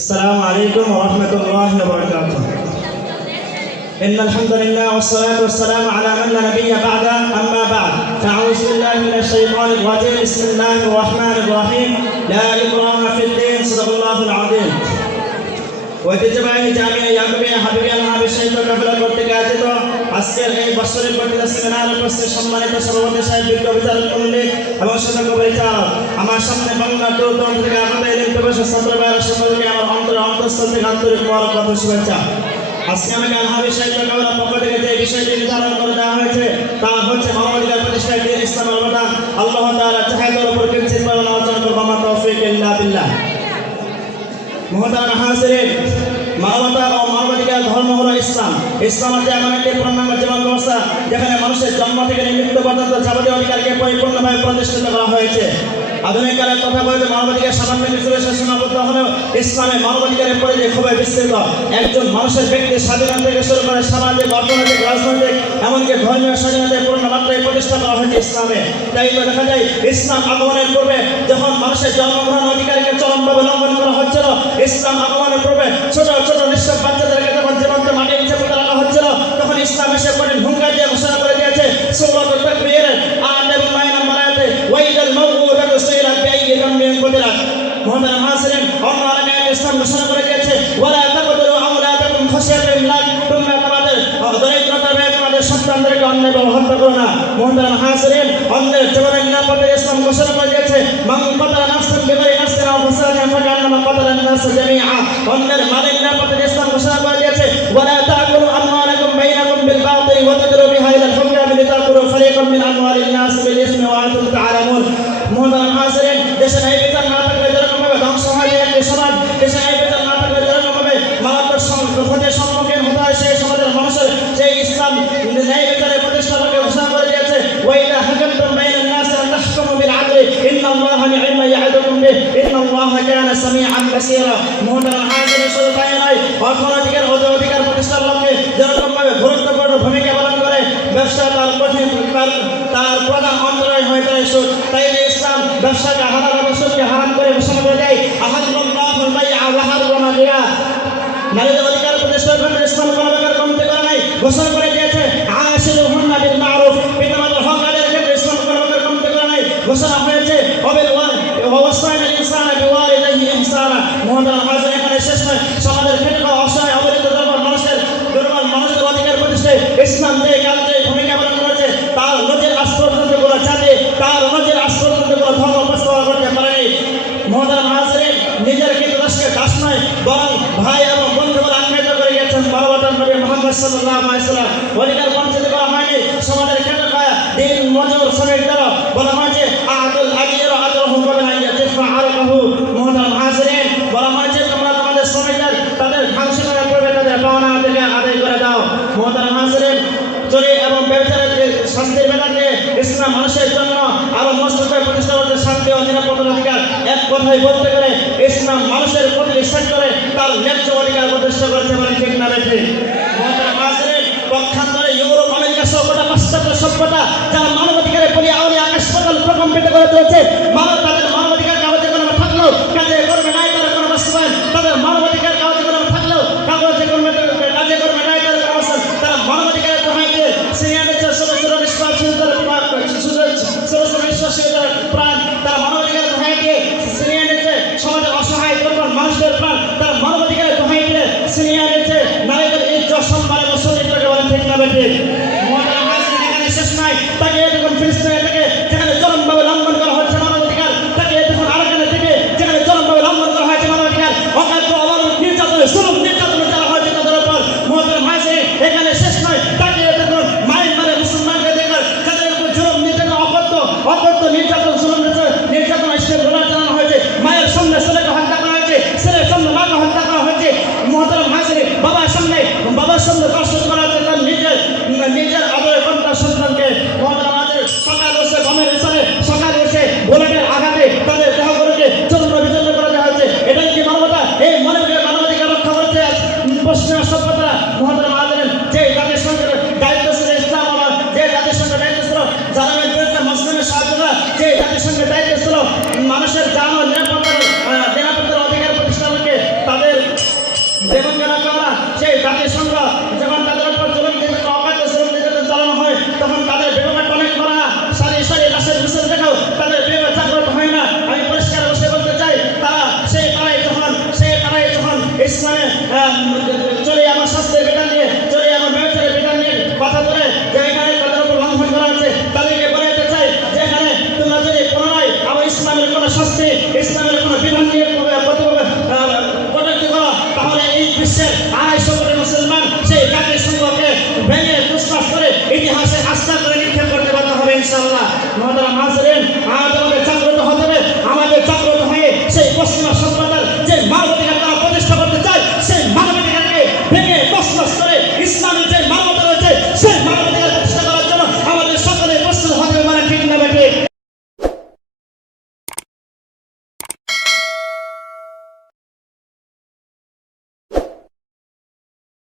السلام عليكم ورحمة الله وبركاته. إن الحمد لله والصلاة والسلام على من لا نبي بعده، أما بعد فأعوذ بالله من الشيطان الرجيم. بسم الله الرحمن الرحيم. لا إكراه في الدين. صدق الله العظيم. ঐতিহ্যবাহী জামিয়া ইয়াকুবিয়া হাবিবিয়া হাবিব সাহিত্য কাফেলা কর্তৃক আয়োজিত আজকের এই বৎসরের বক্তৃতা সেমিনারে উপস্থিত সম্মানিত সভাপতি সাহেব, বিজ্ঞ বিচারক মণ্ডলী এবং সদস্য পরিচালক, আমার সামনে বাংলা টুর্নামেন্ট থেকে আমাদের এই প্রবেশের ছাত্র ভাইয়েরা সকলকে আমার অন্তঃস্থল থেকে আন্তরিক মোবারকবাদ ও শুভেচ্ছা। আজকে আমাকে হাবিব সাহিত্য কাফেলার পক্ষ থেকে যে বিষয়টি নির্ধারণ করে দেওয়া হয়েছে তা হচ্ছে মানবাধিকার প্রতিষ্ঠায় দ্বীন ইসলামের অবদান। আল্লাহ তাআলা চাহিদার উপর কিঞ্চিত পরিমাণ অর্জন করবো। মা তৌফিক ইল্লা বিল্লাহ। মহতারাম হাজিরিন, মানবতা ও মানবাধিকার ধর্ম হলো ইসলাম। ইসলাম হচ্ছে এমন একটি পূর্ণাঙ্গ জীবন ব্যবস্থা যেখানে মানুষের জন্ম থেকে মৃত্যু পর্যন্ত যাবতীয় অধিকারকে পরিপূর্ণভাবে প্রতিষ্ঠিত করা হয়েছে। আধুনিক কালের কথা বলতে মানবাধিকার সামান্য কিছু সীমাবদ্ধ হলেও ইসলামে মানবাধিকারের পরিধি খুবই বিস্তৃত। একজন মানুষের ব্যক্তির স্বাধীনতা থেকে শুরু করে সামাজিক, অর্থনৈতিক, রাজনৈতিক এমনকি ধর্মীয় স্বাধীনতায় পূর্ণ মাত্রায় প্রতিষ্ঠা করা হয়েছে ইসলামে। তাই তো দেখা যায় ইসলাম আগমনের পূর্বে যখন মানুষের জন্মগ্রহণ অধিকারকে চরমভাবে লঙ্ঘন করা হচ্ছিল, ইসলাম আগমনের পূর্বে ছোট ছোট নিঃস্ব বাচ্চাদেরকে যখন জীবন্ত মাটির নিচে পুঁতে রাখা হচ্ছিল, তখন ইসলাম এসে কঠিন হুঙ্কার দিয়ে ঘোষণা করে দিয়েছে সূরাতুল তাকবীর আয়াত নম্বর 9 নম্বর আয়াতে ওয়াইদাল মাউউদাতু সুইরাত বিআইয়ি যামবিন কুতিলাত। মুহতারাম হাজিরিন, অন্য আরেক আয়াতে ইসলাম ঘোষণা করে দিয়েছে ওয়ালা তাকতুলু আওলাদাকুম খাশিয়াতা ইমলাক, তোমরা তোমাদের দরিদ্রতার ভয়ে তোমাদের সন্তানদেরকে অন্যায়ভাবে হত্যা করো না। মুহতারাম হাজিরিন, অন্যের জীবনের নিরাপত্তা ইসলাম ঘোষণা করে দিয়েছে মান কাতালা নাফসান বিগাইরি নাফসিন আও ফাসাদিন ফাকান্নামা কাতালা আন-নাস জামিআ। অন্যের মালের নিরাপত্তা ইসলাম ঘোষণা করে দিয়েছে ওয়ালা তাকুলু আমওয়ালাকুম বাইনাকুম বিল বাতিল ওয়া তাদলু বিহা ইলাল হুকাম লিতাকুলু ফারিকাম মিন আমওয়ালিন নাস বিল ইসমি ওয়া আনতুম তা'লামুন। মুহতারাম হাজিরিন, দেশে ন্যায় বিচার না থাকলে যেরকমভাবে ধ্বংস হয় একটি সমাজ, দেশে ন্যায় বিচার না থাকলে যেরকমভাবে মারাত্মক ক্ষতির সম্মুখীন হতে হয় সেই সমাজের মানুষের, সেই ইসলাম ন্যায় বিচারের প্রতিষ্ঠাকে ঘোষণা করে দিয়েছে ওয়াইদা হাকামতুম বাইনান নাস আন তাহকুমু বিল আদলি ইন্নাল্লাহা নি'মা ইয়া'দুকুম বিহি ইন্নাল্লাহা কানা সামিআন বাসীরা। মুহতারাম হাজিরিন, শুধু তাই নয়, অর্থনৈতিকের অধিকার প্রতিষ্ঠার লক্ষ্যে যেরকমভাবে গুরুত্বপূর্ণ ভূমিকা পালন করে ব্যবসা তার কঠিন তার প্রধান অন্তরায় হয়ে দাঁড়ায় সুদ। তাই ইসলাম ব্যবসাকে হালাল এবং সুদকে হারাম করে ঘোষণা করে দেয় আহাল্লাহুল বাই'a ওয়া হারামা রিবা। নারীদের অধিকার প্রতিষ্ঠার জন্য ইসলাম কোনো প্রকার কমতি করে নাই, ঘোষণা করে দিয়েছে আশিরুহুন্না বিল মা'রুফ। পিতামাতার হক আদায়ের ক্ষেত্রে ইসলাম কোনো প্রকার কমতি করে নাই, ঘোষণা হয়েছে ওয়াসাইনাল ইনসানা বিওয়ালিদাইহি ইহসানা। মুহতারাম হাজিরিন, এখানে শেষ নয়, সমাজের ক্ষেত্রে অসহায় অবহেলিত দুর্বল মানুষের অধিকার প্রতিষ্ঠায় ইসলাম যে কাজে ভূমিকা পালন করেছে তার নজির আজ পর্যন্ত কোনো জাতি, তার নজির আজ পর্যন্ত কোনো ধর্ম প্রস্তাব করতে পারেনি। মুহতারাম হাজিরিন, নিজের কিন্তু দেশকে দাস নয় বরং ভাই এবং বন্ধু বলে আখ্যায়িত করে গেছেন মানবতার নবী মুহাম্মদ সাল্লাল্লাহু আলাইহি ওয়াসাল্লাম। অধিকার বঞ্চিত করা হয়নি সমাজের ক্ষেত্রে দিন মজুর শ্রমিক দ্বারা বলা হয়েছে আদুল আজির আদরহু কবিল আইয়াতিফা আরকাহু। মুহতারাম হাজিরিন, বলা হয়েছে তোমরা তোমাদের শ্রমিকদের তাদের ঘাসি করার পূর্বে তাদের পাওনা আদায় করে দাও। মুহতারাম হাজিরিন, চুরি এবং ব্যবসায়ের শাস্তির বেলাতে ইসলাম মানুষের জন্য আরো মজবুত প্রতিষ্ঠা করতে শান্তি ও নিরাপত্তার অধিকার। এক কথায় বলতে গেলে ইসলাম মানুষের প্রতিটি সেক্টরে তার ন্যায্য অধিকার প্রতিষ্ঠা করেছে বলে ঠিক না রেখে। মুহতারাম হাজিরিন, পক্ষান্তরে ইউরোপ, আমেরিকা সহ গোটা পাশ্চাত্য সভ্যতা যারা মানবাধিকারের বলি আউলি আকাশ পাতাল প্রকম্পিত করে তুলেছে, তাদের মানবাধিকার কাগজে কলমে থাকলেও কাজে কর্মে নাই তারা কোনো বাস্তবায়ন, তাদের মানবাধিকার কাগজে কলমে থাকলেও কাগজে কর্মে কাজে কর্মে নাই তারা কোনো অবস্থান, তারা মানবাধিকারের দোহাই দিয়ে সিনিয়রদের ছোট ছোট নিষ্পাপশীলতার প্রাণ, তারা মানবাধিকারের দোহাই দিয়ে সিনিয়রদের সমাজের অসহায় দুর্বল মানুষদের প্রাণ, তারা মানবাধিকারের দোহাই দিয়ে সিনিয়রদের নারীদের ইজ্জত সম্মান এবং চরিত্রকে বলে ঠিক না বেঠে। মুহতারাম হাজিরিন, এখানে শেষ নয়, তাকে যখন ফিলিস্তিনে থেকে যেখানে চরমভাবে লঙ্ঘন করা হচ্ছে মানবাধিকার, তাকে যখন আরাকানে থেকে যেখানে চরমভাবে লঙ্ঘন করা হয়েছে মানবাধিকার, অকাত্য অবলম্বন যেমন কেন আমরা সেই জাতিসংঘ যখন তাদের উপর জুলুম অকাট্য জুলুম নির্যাতন চালানো হয় তখন তাদের বিবেক অনেক করা সারি সারি রাশের মিছিল দেখেও তাদের বিবেক জাগ্রত হয় না। আমি পরিষ্কার বসে বলতে চাই তারাই যখন ইসলামে